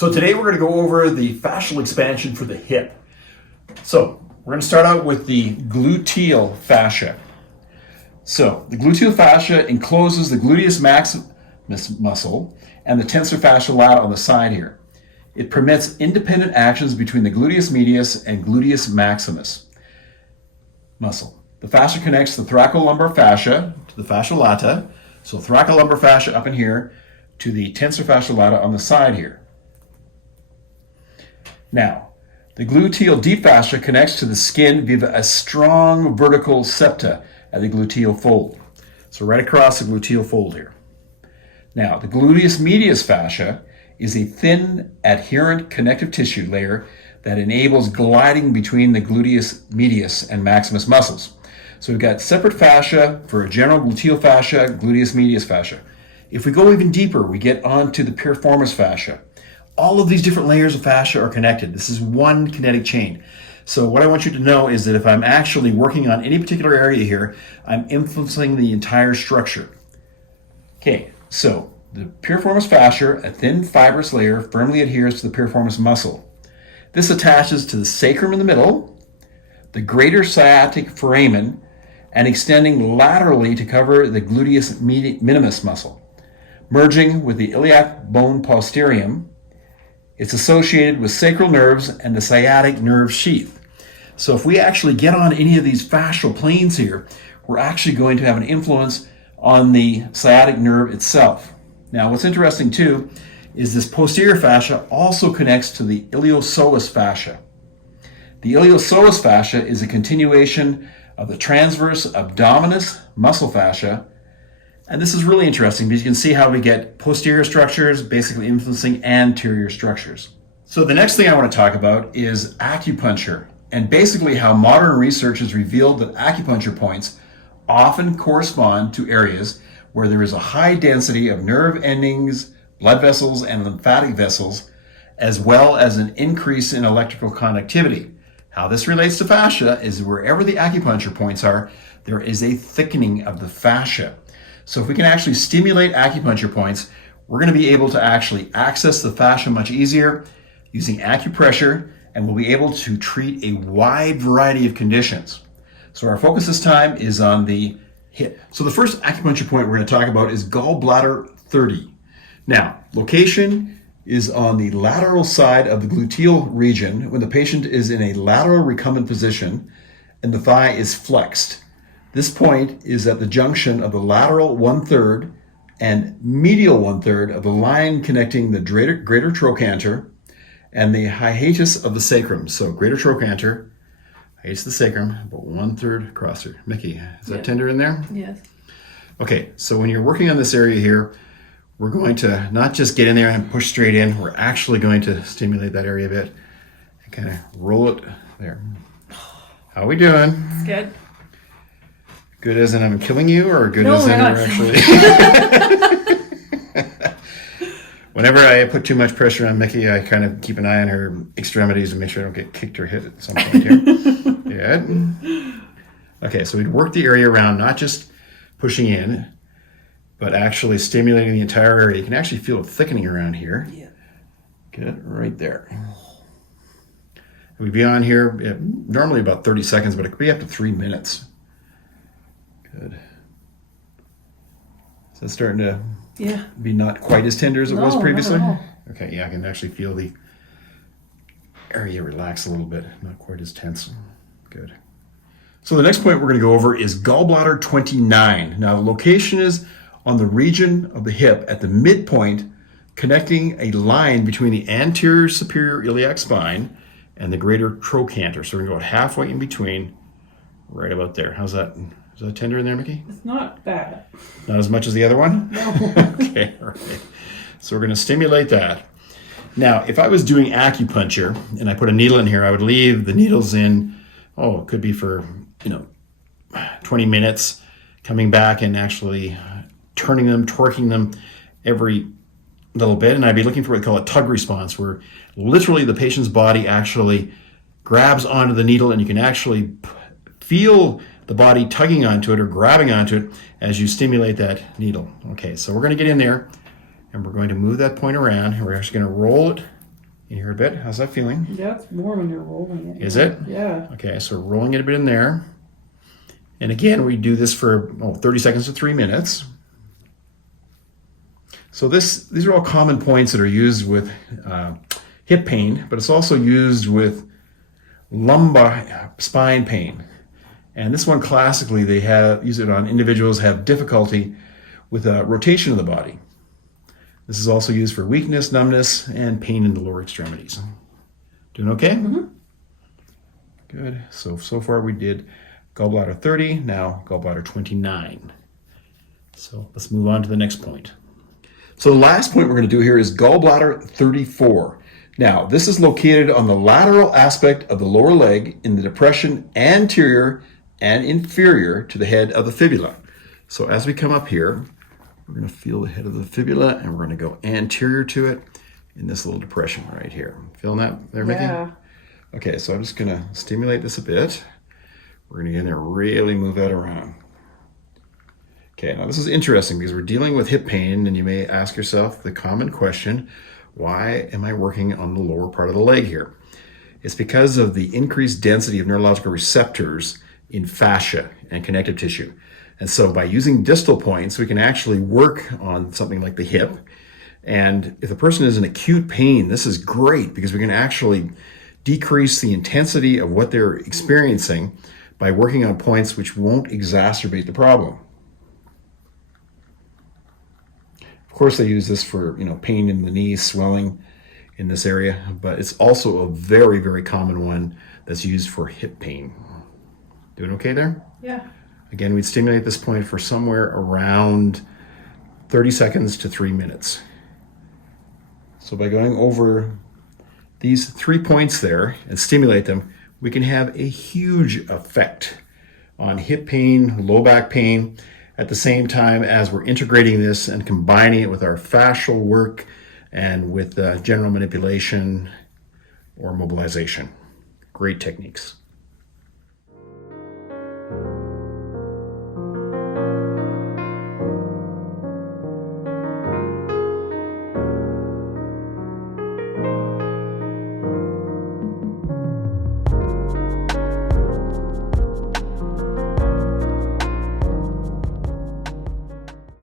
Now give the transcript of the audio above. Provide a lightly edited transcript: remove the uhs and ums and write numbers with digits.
So today we're going to go over the fascial expansion for the hip. So we're going to start out with the gluteal fascia. So the gluteal fascia encloses the gluteus maximus muscle and the tensor fascia lata on the side here. It permits independent actions between the gluteus medius and gluteus maximus muscle. The fascia connects the thoracolumbar fascia to the fascia lata. So thoracolumbar fascia up in here to the tensor fascia lata on the side here. Now, the gluteal deep fascia connects to the skin via a strong vertical septa at the gluteal fold. So right across the gluteal fold here. Now, the gluteus medius fascia is a thin, adherent connective tissue layer that enables gliding between the gluteus medius and maximus muscles. So we've got separate fascia for a general gluteal fascia, gluteus medius fascia. If we go even deeper, we get onto the Pirformis Fascia. All of these different layers of fascia are connected. This is one kinetic chain. So what I want you to know is that if I'm actually working on any particular area here, I'm influencing the entire structure. Okay, so the Pirformis Fascia, a thin fibrous layer, firmly adheres to the piriformis muscle. This attaches to the sacrum in the middle, the greater sciatic foramen, and extending laterally to cover the gluteus minimus muscle. Merging with the iliac bone posterior, it's associated with sacral nerves and the sciatic nerve sheath. So if we actually get on any of these fascial planes here, we're actually going to have an influence on the sciatic nerve itself. Now, what's interesting too is this posterior fascia also connects to the Iliopsoas Fascia. The Iliopsoas Fascia is a continuation of the transverse abdominis muscle fascia. And this is really interesting because you can see how we get posterior structures basically influencing anterior structures. So the next thing I want to talk about is acupuncture, and basically how modern research has revealed that acupuncture points often correspond to areas where there is a high density of nerve endings, blood vessels, and lymphatic vessels, as well as an increase in electrical conductivity. How this relates to fascia is wherever the acupuncture points are, there is a thickening of the fascia. So if we can actually stimulate acupuncture points, we're going to be able to actually access the fascia much easier using acupressure, and we'll be able to treat a wide variety of conditions. So our focus this time is on the hip. So the first acupuncture point we're going to talk about is gallbladder 30. Now, location is on the lateral side of the gluteal region when the patient is in a lateral recumbent position and the thigh is flexed. This point is at the junction of the lateral 1/3 and medial 1/3 of the line connecting the greater trochanter and the hiatus of the sacrum. So greater trochanter, hiatus of the sacrum, about 1/3 across here. Mickey, is that tender in there? Yes. Okay, so when you're working on this area here, we're going to not just get in there and push straight in, we're actually going to stimulate that area a bit and kind of roll it there. How are we doing? It's good. Good as in I'm killing you, or good as in we're we're actually... Whenever I put too much pressure on Mickey, I kind of keep an eye on her extremities and make sure I don't get kicked or hit at some point here. Good. Okay, so we'd work the area around, not just pushing in, but actually stimulating the entire area. You can actually feel it thickening around here. Yeah. Good, right there. We'd be on here normally about 30 seconds, but it could be up to 3 minutes. Good. Is that starting to be not quite as tender as it was previously? No. Okay, yeah, I can actually feel the area relax a little bit, not quite as tense. Good. So the next point we're going to go over is gallbladder 29. Now the location is on the region of the hip at the midpoint, connecting a line between the anterior superior iliac spine and the greater trochanter. So we're going to go halfway in between, right about there. How's that? Is that tender in there, Mickey? It's not bad. Not as much as the other one? No. Okay, all right. So we're going to stimulate that. Now, if I was doing acupuncture and I put a needle in here, I would leave the needles in, it could be for, 20 minutes, coming back and actually turning them, torquing them every little bit. And I'd be looking for what we call a tug response, where literally the patient's body actually grabs onto the needle and you can actually feel the body tugging onto it or grabbing onto it as you stimulate that needle. Okay, so we're going to get in there and we're going to move that point around, and we're actually going to roll it in here a bit. How's that feeling? Yeah, it's more when you're rolling it. Is it? Yeah. Okay, so rolling it a bit in there. And again, we do this for 30 seconds to 3 minutes. So these are all common points that are used with hip pain, but it's also used with lumbar spine pain. And this one classically, they use it on individuals who have difficulty with rotation of the body. This is also used for weakness, numbness, and pain in the lower extremities. Doing okay? Mm-hmm. Good. So far we did gallbladder 30, now gallbladder 29. So let's move on to the next point. So the last point we're going to do here is gallbladder 34. Now, this is located on the lateral aspect of the lower leg in the depression anterior and inferior to the head of the fibula. So as we come up here, we're going to feel the head of the fibula and we're going to go anterior to it in this little depression right here. Feeling that there, Mickey? Yeah. Okay, so I'm just going to stimulate this a bit. We're going to get in there and really move that around. Okay, now this is interesting because we're dealing with hip pain, and you may ask yourself the common question, why am I working on the lower part of the leg here? It's because of the increased density of neurological receptors in fascia and connective tissue. And so by using distal points, we can actually work on something like the hip. And if the person is in acute pain, this is great because we can actually decrease the intensity of what they're experiencing by working on points which won't exacerbate the problem. Of course, they use this for pain in the knee, swelling in this area, but it's also a very, very common one that's used for hip pain. Doing okay there? Yeah. Again, we'd stimulate this point for somewhere around 30 seconds to 3 minutes. So by going over these 3 points there and stimulate them, we can have a huge effect on hip pain, low back pain, at the same time as we're integrating this and combining it with our fascial work and with general manipulation or mobilization. Great techniques.